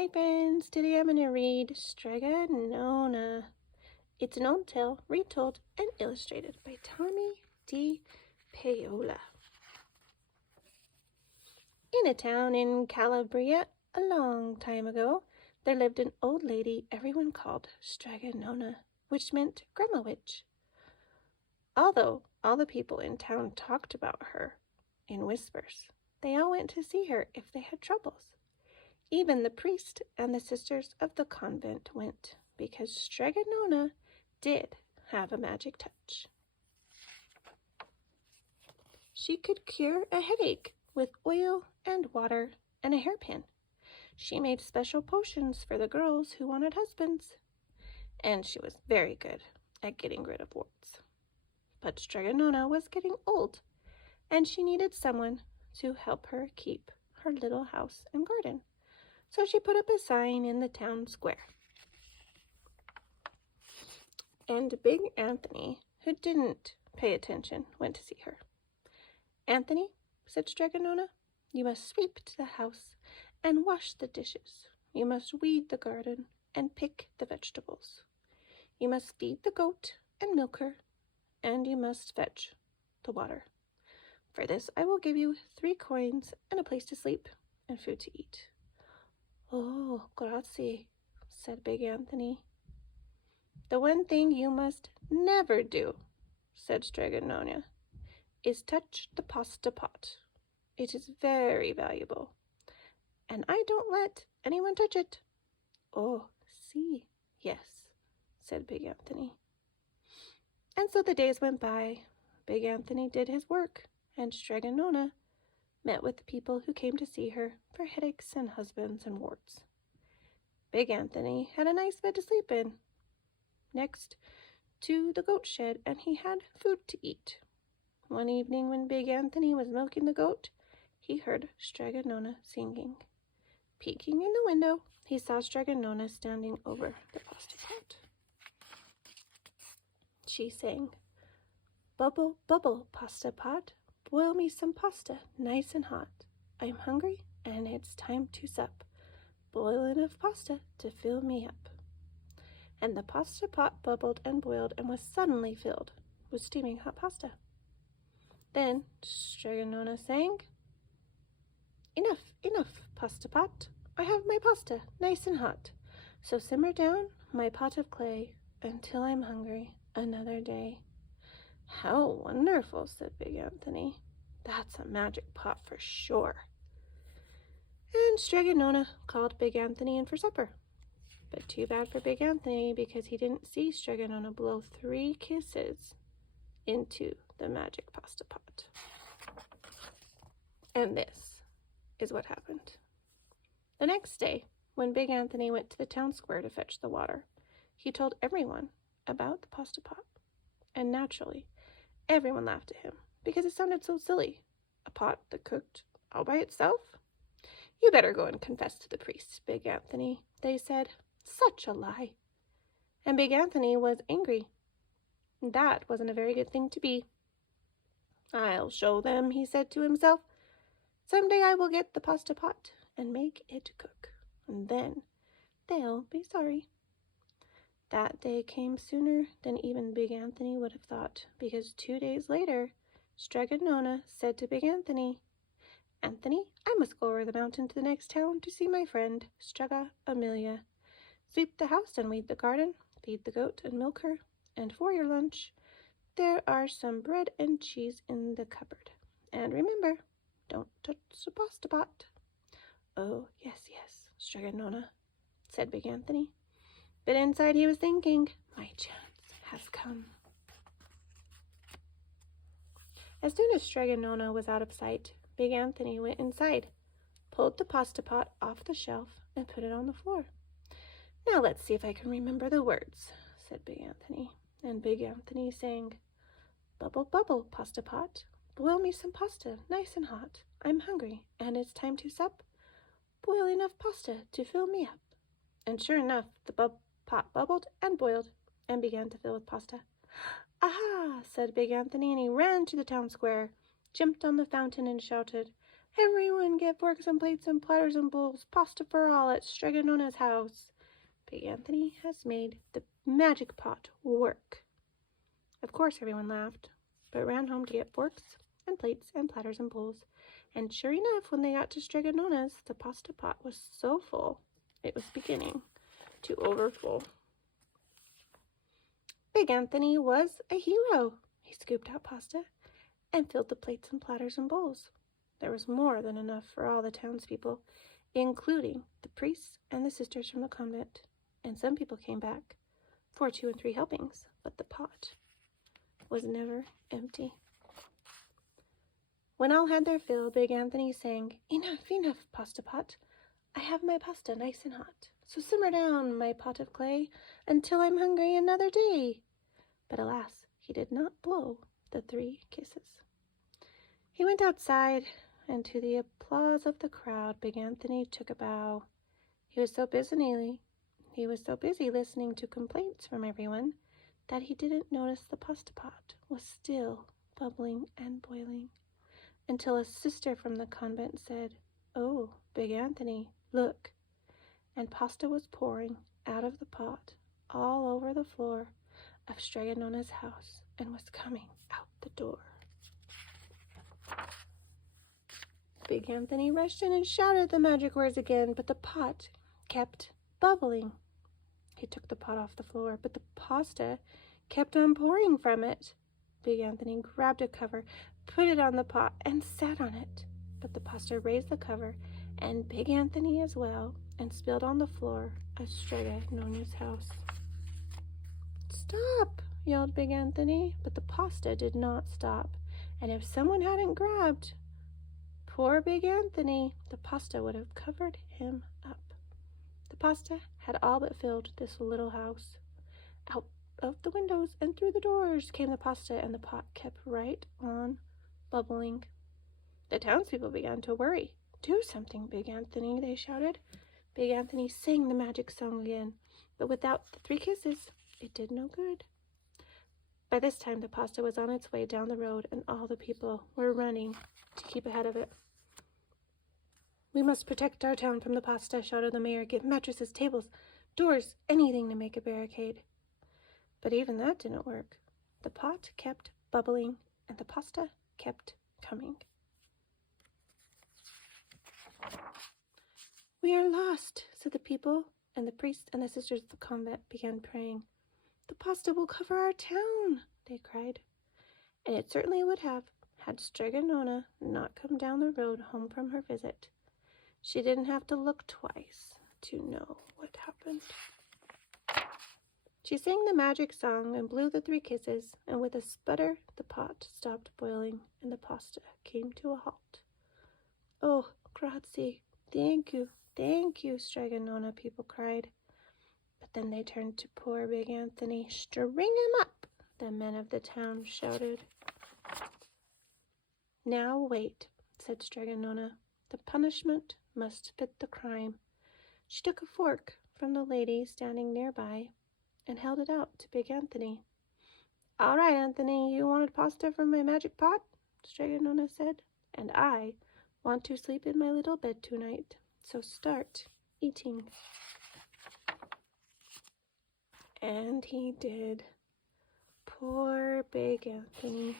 Hi friends, today I'm going to read Strega Nona. It's an old tale retold and illustrated by Tommy D. Paola. In a town in Calabria a long time ago, there lived an old lady everyone called Strega Nona, which meant Grandma Witch. Although all the people in town talked about her in whispers, they all went to see her if they had troubles. Even the priest and the sisters of the convent went, because Strega Nona did have a magic touch. She could cure a headache with oil and water and a hairpin. She made special potions for the girls who wanted husbands, and she was very good at getting rid of warts. But Strega Nona was getting old, and she needed someone to help her keep her little house and garden. So she put up a sign in the town square. And Big Anthony, who didn't pay attention, went to see her. "Anthony," said Strega Nona, "you must sweep the house and wash the dishes. You must weed the garden and pick the vegetables. You must feed the goat and milk her, and you must fetch the water. For this I will give you 3 coins and a place to sleep and food to eat." "Oh, grazie," said Big Anthony. "The one thing you must never do," said Strega Nona, "is touch the pasta pot. It is very valuable, and I don't let anyone touch it." "Oh, si, yes," said Big Anthony. And so the days went by. Big Anthony did his work, and Strega Nona met with the people who came to see her for headaches and husbands and warts. Big Anthony had a nice bed to sleep in, next to the goat shed, and he had food to eat. One evening when Big Anthony was milking the goat, he heard Strega Nona singing. Peeking in the window, he saw Strega Nona standing over the pasta pot. She sang, "Bubble, bubble, pasta pot, boil me some pasta, nice and hot. I'm hungry, and it's time to sup. Boil enough pasta to fill me up." And the pasta pot bubbled and boiled and was suddenly filled with steaming hot pasta. Then Strega Nona sang, "Enough, enough, pasta pot. I have my pasta nice and hot. So simmer down my pot of clay until I'm hungry another day." "How wonderful," said Big Anthony. "That's a magic pot for sure." And Strega Nona called Big Anthony in for supper. But too bad for Big Anthony, because he didn't see Strega Nona blow 3 kisses into the magic pasta pot. And this is what happened. The next day, when Big Anthony went to the town square to fetch the water, he told everyone about the pasta pot. And naturally, everyone laughed at him because it sounded so silly. A pot that cooked all by itself? "You better go and confess to the priest, Big Anthony," they said. Such a lie. And Big Anthony was angry. That wasn't a very good thing to be. "I'll show them," he said to himself. "Someday I will get the pasta pot and make it cook, and then they'll be sorry." That day came sooner than even Big Anthony would have thought, because 2 days later, Strega Nona said to Big Anthony, "Anthony, I must go over the mountain to the next town to see my friend, Strega Amelia. Sweep the house and weed the garden, feed the goat and milk her, and for your lunch, there are some bread and cheese in the cupboard. And remember, don't touch the pasta pot." "Oh, yes, yes, Strega Nona," said Big Anthony. But inside he was thinking, "My chance has come." As soon as Strega Nona was out of sight, Big Anthony went inside, pulled the pasta pot off the shelf, and put it on the floor. "Now let's see if I can remember the words," said Big Anthony. And Big Anthony sang, "Bubble, bubble, pasta pot, boil me some pasta nice and hot. I'm hungry, and it's time to sup. Boil enough pasta to fill me up." And sure enough, the pot bubbled and boiled and began to fill with pasta. "Aha!" said Big Anthony, and he ran to the town square, jumped on the fountain, and shouted, Everyone get forks and plates and platters and bowls, pasta for all at Strega Nona's house. Big Anthony has made the magic pot work. Of course, everyone laughed, but ran home to get forks and plates and platters and bowls. And sure enough, when they got to Strega Nona's, the pasta pot was so full, it was beginning to overflow. Big Anthony was a hero. He scooped out pasta and filled the plates and platters and bowls. There was more than enough for all the townspeople, including the priests and the sisters from the convent. And some people came back for 2 and 3 helpings, but the pot was never empty. When all had their fill, Big Anthony sang, "Enough, enough, pasta pot. I have my pasta nice and hot. So simmer down, my pot of clay, until I'm hungry another day." But alas, he did not blow the 3 kisses. He went outside, and to the applause of the crowd, Big Anthony took a bow. He was so busy listening to complaints from everyone that he didn't notice the pasta pot was still bubbling and boiling, until a sister from the convent said, "Oh, Big Anthony, look." And pasta was pouring out of the pot all over the floor of Strega Nona's house and was coming out the door. Big Anthony rushed in and shouted the magic words again, but the pot kept bubbling. He took the pot off the floor, but the pasta kept on pouring from it. Big Anthony grabbed a cover, put it on the pot, and sat on it. But the pasta raised the cover, and Big Anthony as well, and spilled on the floor of Strega Nona's house. "Stop!" yelled Big Anthony, but the pasta did not stop, and if someone hadn't grabbed poor Big Anthony, the pasta would have covered him up. The pasta had all but filled this little house. Out of the windows and through the doors came the pasta, and the pot kept right on bubbling. The townspeople began to worry. "Do something, Big Anthony," they shouted. Big Anthony sang the magic song again, but without the 3 kisses, it did no good. By this time, the pasta was on its way down the road, and all the people were running to keep ahead of it. "We must protect our town from the pasta," shouted the mayor. "Get mattresses, tables, doors, anything to make a barricade." But even that didn't work. The pot kept bubbling, and the pasta kept coming. "We are lost," said the people, and the priests and the sisters of the convent began praying. "The pasta will cover our town," they cried. And it certainly would have, had Strega Nona not come down the road home from her visit. She didn't have to look twice to know what happened. She sang the magic song and blew the 3 kisses, and with a sputter, the pot stopped boiling and the pasta came to a halt. "Oh, grazie, thank you, Strega Nona," people cried. But then they turned to poor Big Anthony. "String him up," the men of the town shouted. "Now wait," said Strega Nona. "The punishment must fit the crime." She took a fork from the lady standing nearby and held it out to Big Anthony. "All right, Anthony, you wanted pasta from my magic pot?" Strega Nona said. "And I want to sleep in my little bed tonight, so start eating." And he did. Poor Big Anthony.